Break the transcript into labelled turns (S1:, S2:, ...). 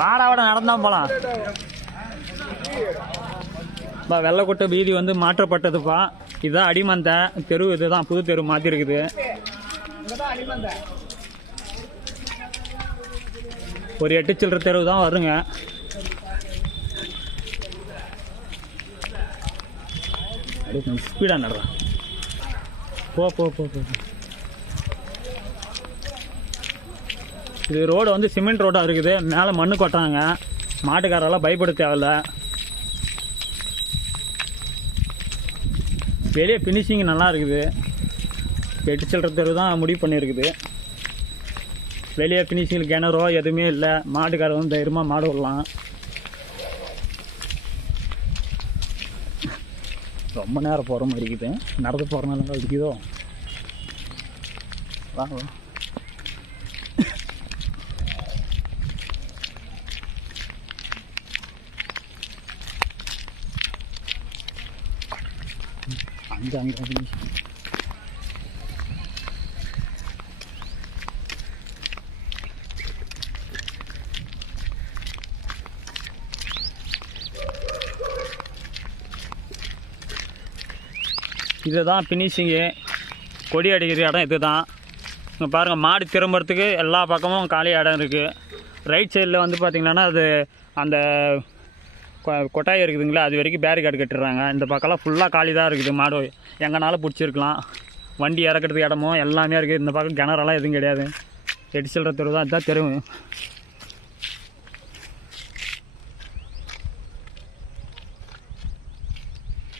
S1: வாடாவோட நடந்தான் போலாம். இப்போ வெள்ளக்கோட்டை வீதி வந்து மாற்றப்பட்டதுப்பா. இதுதான் அடிமந்த தெரு இதுதான் புது தெரு மாற்றிருக்குது ஒரு எட்டு சில்லற தெருவு தான் வருங்க. ஸ்பீடாக நடுறான் போ போ போ போ. இது ரோடு வந்து சிமெண்ட் ரோடாக இருக்குது. மேலே மண்ணு கொட்டுறாங்க. மாட்டுக்காரெல்லாம் பயப்பட தேவையில்ல. வெளியே ஃபினிஷிங் நல்லா இருக்குது. எட்டு சில்லற தெரு தான் முடிவு பண்ணியிருக்குது. வெளியே ஃபினிஷிங் கிணறோ எதுவுமே இல்லை. மாட்டுக்கார வந்து தைரியமாக மாடு விடலாம் ரொம்ப நேரம் போகிற மாதிரி இருக்குது. நடந்து போகிறனால இருக்குதோ வாங்க வா அங்கே இதுதான் ஃபினிஷிங்கு கொடி அடிக்கிற இடம் இது தான் இங்கே பாருங்கள் மாடு திரும்புறதுக்கு எல்லா பக்கமும் காலி இடம் இருக்குது ரைட் சைடில் வந்து பார்த்திங்கன்னா அது அந்த கொ- கொட்டாய் இருக்குதுங்களா அது வரைக்கும் பேரிகார்டு கட்டுறாங்க இந்த பக்கம்லாம் ஃபுல்லாக காலி தான் இருக்குது மாடு. எங்கனாலும் பிடிச்சிருக்கலாம். வண்டி இறக்கிறதுக்கு இடமும் எல்லாமே இருக்குது. இந்த பக்கம் கிணறெல்லாம் எதுவும் கிடையாது. எடிச்சல்ற சில்லற தெரு தான் இதுதான் தெருவு